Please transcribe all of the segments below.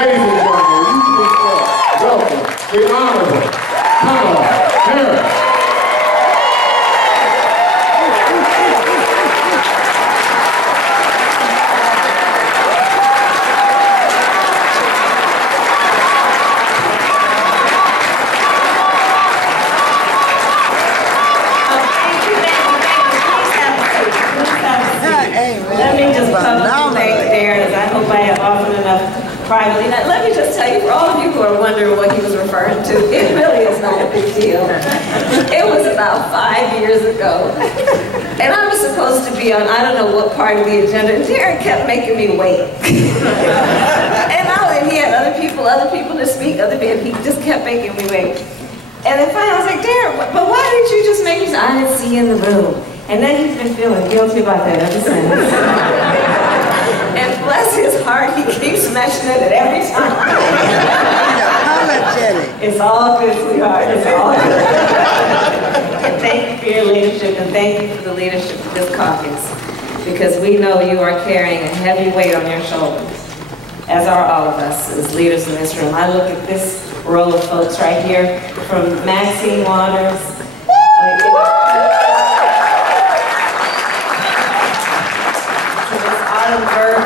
Ladies and gentlemen, you please welcome the Honorable Kamala. Let me just publicly thank Darren, as I hope I have often enough privately. Now, let me just tell you, for all of you who are wondering what he was referring to, it really is not a big deal. It was about 5 years ago, and I was supposed to be on I don't know what part of the agenda, and Darren kept making me wait. And he had other people to speak, he just kept making me wait. And then finally I was like, Darren, but why didn't you just make me, I didn't see you in the room. And then he's been feeling guilty about that ever since. And bless his heart, he keeps mentioning it every time. It's all good, sweetheart. It's all good. And thank you for your leadership, and thank you for the leadership of this caucus, because we know you are carrying a heavy weight on your shoulders, as are all of us as leaders in this room. I look at this row of folks right here, from Maxine Waters,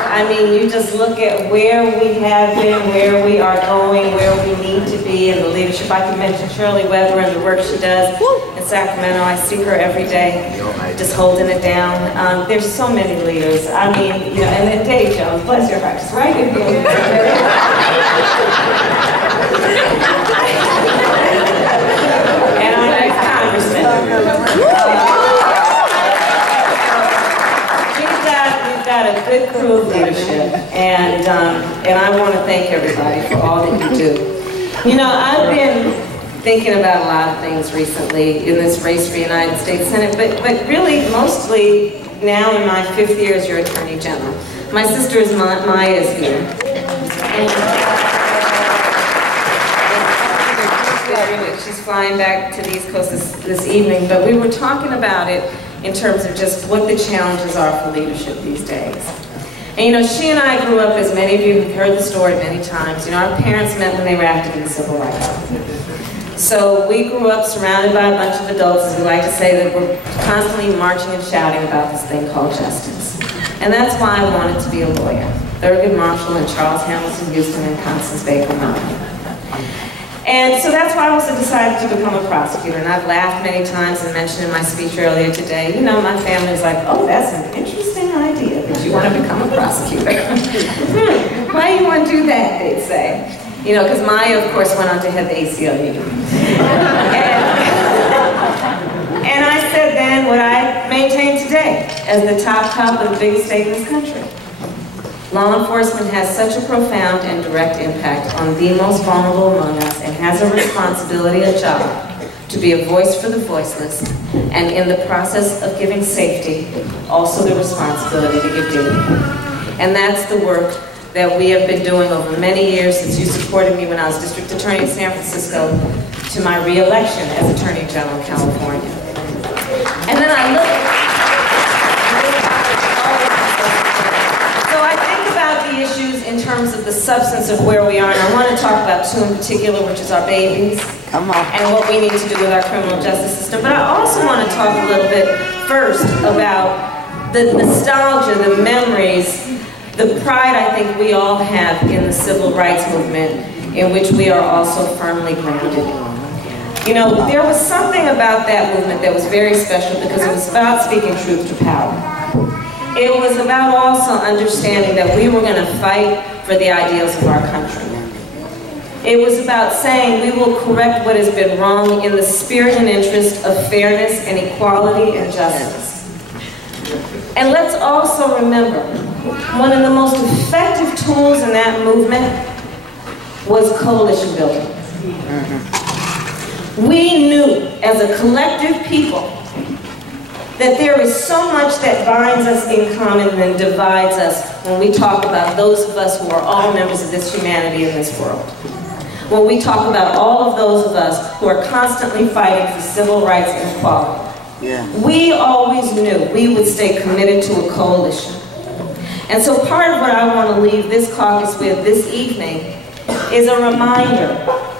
I mean, you just look at where we have been, where we are going, where we need to be in the leadership. I can mention Shirley Weber and the work she does in Sacramento. I see her every day, just holding it down. There's so many leaders. I mean, you know, and then Dave Jones, bless your heart, just right in here. And our next congressman. We've got a good crew of leadership, and I want to thank everybody for all that you do. You know, I've been thinking about a lot of things recently in this race for the United States Senate, but really mostly now in my 5th year as your Attorney General. My sister is Maya is here. And she's flying back to the East Coast this evening, but we were talking about it in terms of just what the challenges are for leadership these days. And you know, she and I grew up, as many of you have heard the story many times, you know, our parents met when they were active in the civil rights movement. So we grew up surrounded by a bunch of adults, as we like to say, that were constantly marching and shouting about this thing called justice. And that's why I wanted to be a lawyer. Thurgood Marshall and Charles Hamilton Houston and Constance Baker Motley. And so that's why I also decided to become a prosecutor. And I've laughed many times and mentioned in my speech earlier today, you know, my family was like, oh, that's an interesting idea that you want to become a prosecutor. Why do you want to do that, they'd say. You know, because Maya, of course, went on to head the ACLU. And I said then what I maintain today as the top cop of the biggest state in this country. Law enforcement has such a profound and direct impact on the most vulnerable among us, and has a responsibility, a job, to be a voice for the voiceless, and in the process of giving safety, also the responsibility to give dignity. And that's the work that we have been doing over many years since you supported me when I was District Attorney in San Francisco to my re-election as Attorney General of California. And then I look the issues in terms of the substance of where we are, and I want to talk about 2 in particular, which is our babies and what we need to do with our criminal justice system. But I also want to talk a little bit first about the nostalgia, the memories, the pride I think we all have in the civil rights movement, in which we are also firmly grounded. You know, there was something about that movement that was very special, because it was about speaking truth to power. It was about also understanding that we were going to fight for the ideals of our country. It was about saying we will correct what has been wrong in the spirit and interest of fairness and equality and justice. And let's also remember, one of the most effective tools in that movement was coalition building. We knew as a collective people that there is so much that binds us in common and divides us when we talk about those of us who are all members of this humanity in this world. When we talk about all of those of us who are constantly fighting for civil rights and equality. We always knew we would stay committed to a coalition. And so part of what I want to leave this caucus with this evening is a reminder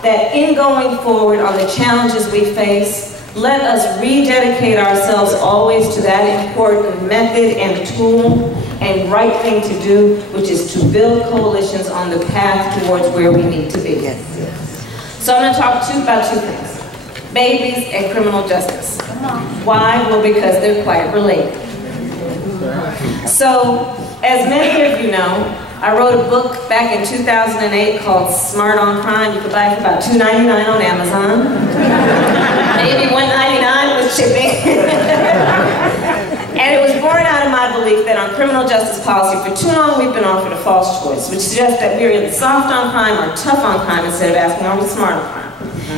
that in going forward on the challenges we face, let us rededicate ourselves always to that important method and tool and right thing to do, which is to build coalitions on the path towards where we need to be. So I'm going to talk about two things: babies and criminal justice. Why? Well, because they're quite related. So, as many of you know, I wrote a book back in 2008 called Smart on Crime. You could buy it for about $2.99 on Amazon. Maybe $1.99 with shipping. And it was born out of my belief that on criminal justice policy, for too long we've been offered a false choice, which suggests that we're either soft on crime or tough on crime instead of asking, are we smart on crime?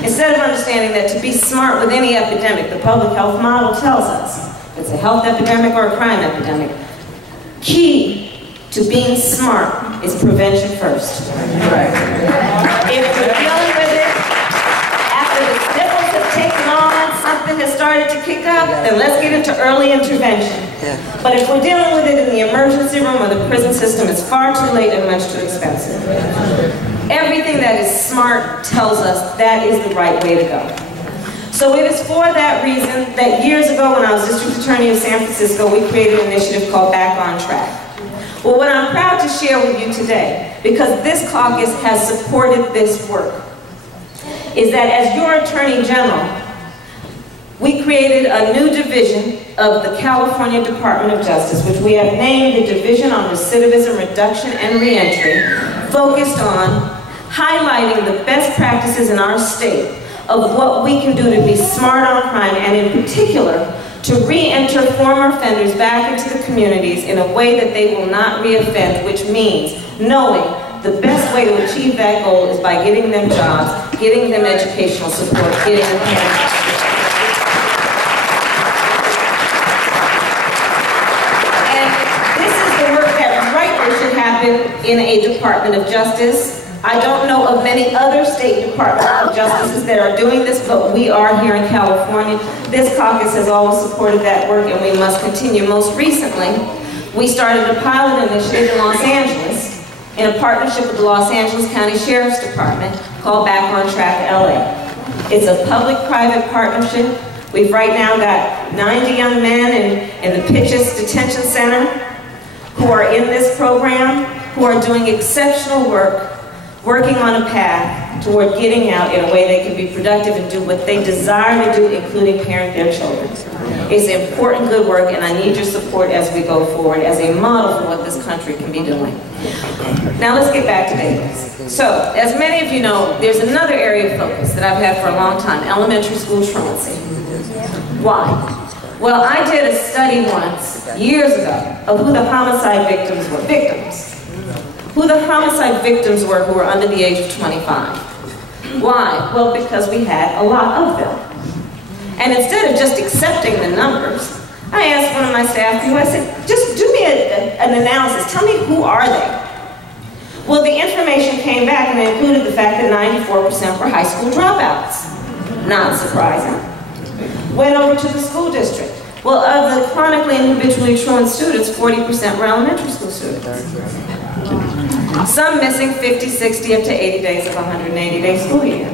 Instead of understanding that to be smart with any epidemic, the public health model tells us, if it's a health epidemic or a crime epidemic, key to being smart is prevention first. If we're dealing with it, after the sniffles have taken on, something has started to kick up, then let's get into early intervention. But if we're dealing with it in the emergency room or the prison system, it's far too late and much too expensive. Everything that is smart tells us that is the right way to go. So it is for that reason that years ago when I was district attorney of San Francisco, we created an initiative called Back on Track. Well, what I'm proud to share with you today, because this caucus has supported this work, is that as your Attorney General, we created a new division of the California Department of Justice, which we have named the Division on Recidivism Reduction and Reentry, focused on highlighting the best practices in our state of what we can do to be smart on crime, and in particular, to re-enter former offenders back into the communities in a way that they will not re-offend, which means knowing the best way to achieve that goal is by getting them jobs, getting them educational support, getting them parents. And this is the work that rightly should happen in a Department of Justice. I don't know of many other state Department of Justices that are doing this, but we are here in California. This caucus has always supported that work, and we must continue. Most recently, we started a pilot initiative in Los Angeles in a partnership with the Los Angeles County Sheriff's Department called Back on Track LA. It's a public-private partnership. We've right now got 90 young men in the Pitches Detention Center who are in this program, who are doing exceptional work, working on a path toward getting out in a way they can be productive and do what they desire to do, including parent their children. It's important, good work, and I need your support as we go forward as a model for what this country can be doing. Now let's get back to babies. So, as many of you know, there's another area of focus that I've had for a long time, elementary school truancy. Why? Well, I did a study once, years ago, of who the homicide victims were. Who the homicide victims were who were under the age of 25. Why? Well, because we had a lot of them. And instead of just accepting the numbers, I asked one of my staff, I said, just do me an analysis. Tell me, who are they? Well, the information came back and it included the fact that 94% were high school dropouts. Not surprising. Went over to the school district. Well, of the chronically and habitually truant students, 40% were elementary school students. Some missing 50, 60, up to 80 days of a 180-day school year.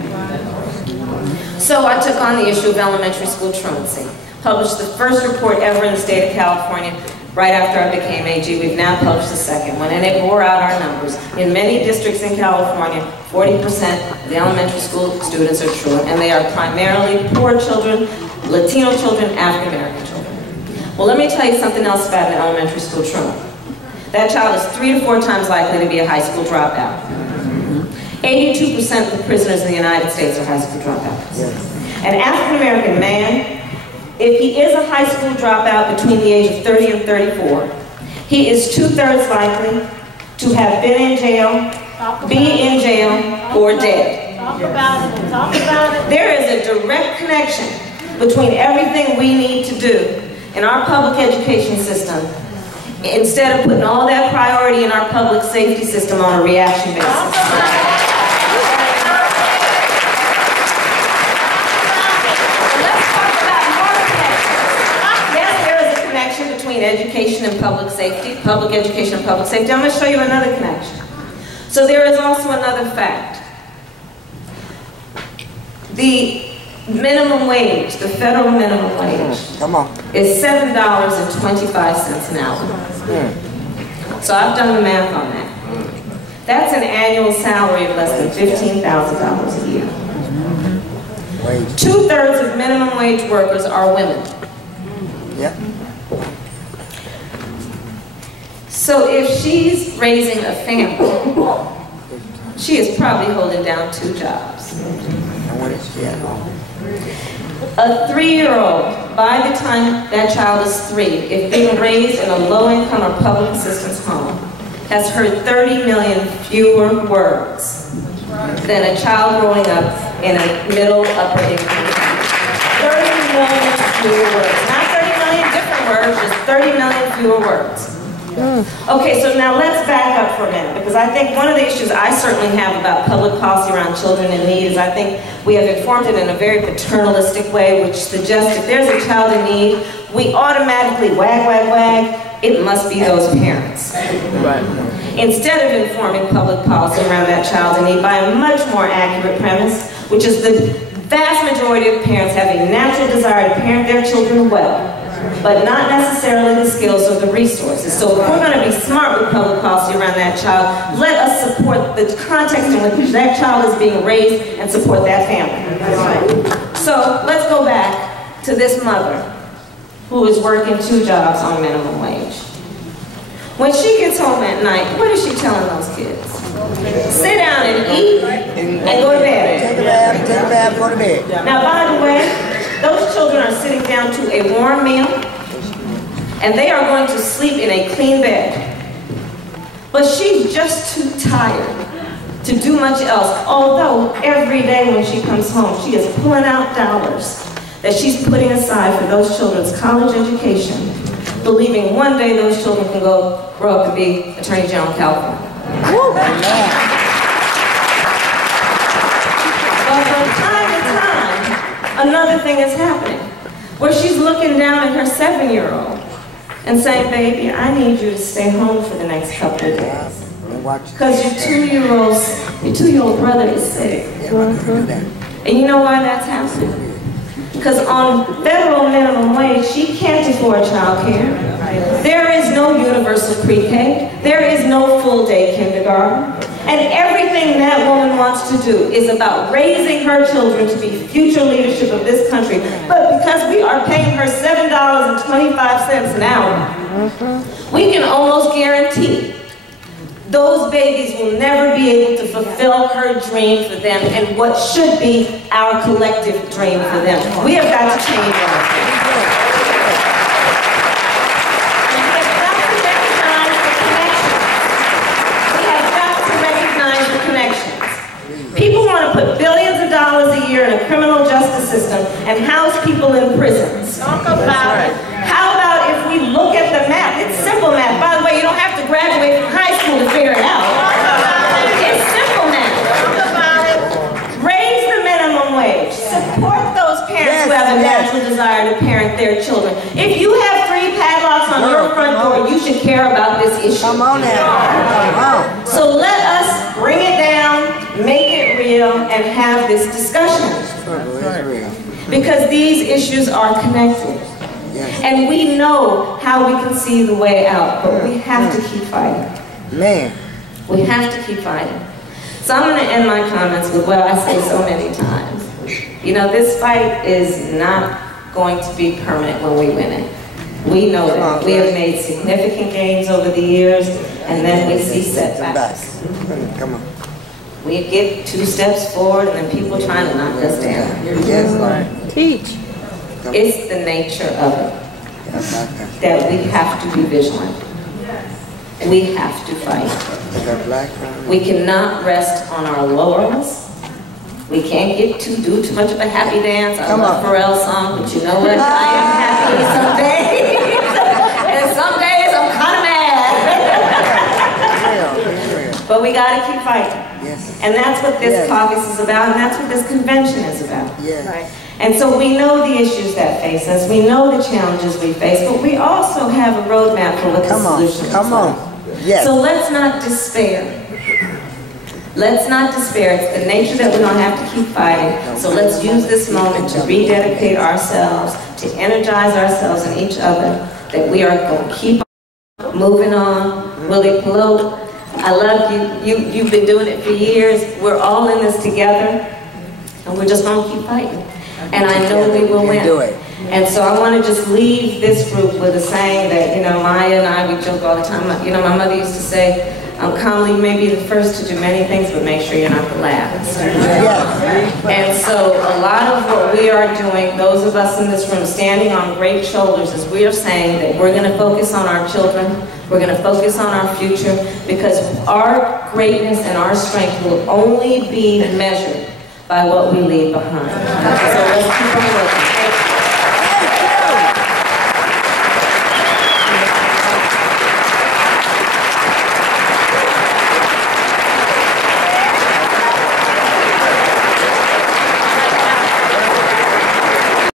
So I took on the issue of elementary school truancy. Published the first report ever in the state of California right after I became AG. We've now published the second one, and it bore out our numbers. In many districts in California, 40% of the elementary school students are truant, and they are primarily poor children, Latino children, African American children. Well, let me tell you something else about an elementary school truant. That child is 3 to 4 times likely to be a high school dropout. 82% of the prisoners in the United States are high school dropouts. An African American man, if he is a high school dropout between the age of 30 and 34, he is 2/3 likely to have been in jail, be in jail, or dead. Talk about it. Talk about it. There is a direct connection between everything we need to do in our public education system, instead of putting all that priority in our public safety system on a reaction basis. Education and public safety, I'm going to show you another connection. So there is also another fact. The minimum wage, the federal minimum wage, is $7.25 an hour. So I've done the math on that. That's an annual salary of less than $15,000 a year. 2/3 of minimum wage workers are women. Yep. So if she's raising a family, she is probably holding down 2 jobs. A 3-year-old, by the time that child is 3, if being raised in a low-income or public assistance home, has heard 30 million fewer words than a child growing up in a middle, upper income family. 30 million fewer words. Not 30 million different words, just 30 million fewer words. Okay, so now let's back up for a minute, because I think one of the issues I certainly have about public policy around children in need is I think we have informed it in a very paternalistic way, which suggests if there's a child in need, we automatically wag, wag, wag, it must be those parents. Right. Instead of informing public policy around that child in need by a much more accurate premise, which is the vast majority of parents have a natural desire to parent their children well, but not necessarily the skills or the resources. So if we're going to be smart with public policy around that child, let us support the context in which that child is being raised and support that family. So let's go back to this mother who is working 2 jobs on minimum wage. When she gets home at night, what is she telling those kids? Sit down and eat and go to bed. Take a bath, go to bed. Now, by the way, those children are sitting down to a warm meal, and they are going to sleep in a clean bed. But she's just too tired to do much else, although every day when she comes home, she is pulling out dollars that she's putting aside for those children's college education, believing one day those children can grow up to be Attorney General of California. But from time to time, another thing is happening, where she's looking down at her 7-year-old and saying, baby, I need you to stay home for the next couple of days. Because your 2-year-old brother is sick. And you know why that's happening? Because on federal minimum wage, she can't afford child care. There is no universal pre-K. There is no full-day kindergarten. And everything that woman wants to do is about raising her children to be future leadership of this country. But because we are paying her $7.25 an hour, we can almost guarantee those babies will never be able to fulfill her dream for them and what should be our collective dream for them. We have got to change that. People want to put billions of dollars a year in a criminal justice system and house people in prisons. Talk about it. How about if we look at the math? It's simple math. By the way, you don't have to graduate from high school to figure it out. It's simple math. Raise the minimum wage. Support those parents who have a natural desire to parent their children. If you have 3 padlocks on your front door, you should care about this issue. Come on now. Come on. So let us bring it down, make it real, and have this discussion. Because these issues are connected. And we know how we can see the way out, but we have to keep fighting. Man. We have to keep fighting. So I'm going to end my comments with what I say so many times. You know, this fight is not going to be permanent when we win it. We know that. We have made significant gains over the years, and then we see setbacks. Come on. We get 2 steps forward, and then people trying to knock us down. Yes, Lord. Teach. It's the nature of it that we have to be vigilant. We have to fight. We cannot rest on our laurels. We can't do too much of a happy dance. I love Pharrell's song, but you know what? I am happy some days, and some days I'm kind of mad. But we got to keep fighting. And that's what this caucus is about, and that's what this convention is about. Right? And so we know the issues that face us, we know the challenges we face, but we also have a roadmap for what the solution is. Come on. Yes. So let's not despair. Let's not despair. It's the nature that we don't have to keep fighting. So let's use this moment to rededicate ourselves, to energize ourselves and each other, that we are going to keep on moving on. Willie Pelot, I love you. You've been doing it for years. We're all in this together, and we're just going to keep fighting. And I know we will win. And so I want to just leave this group with a saying that, you know, Maya and I, we joke all the time. You know, my mother used to say, Kamala, you may be the first to do many things, but make sure you're not the last. And so a lot of what we are doing, those of us in this room standing on great shoulders, is we are saying that we're going to focus on our children, we're going to focus on our future, because our greatness and our strength will only be measured by what we leave behind. So let's keep on working.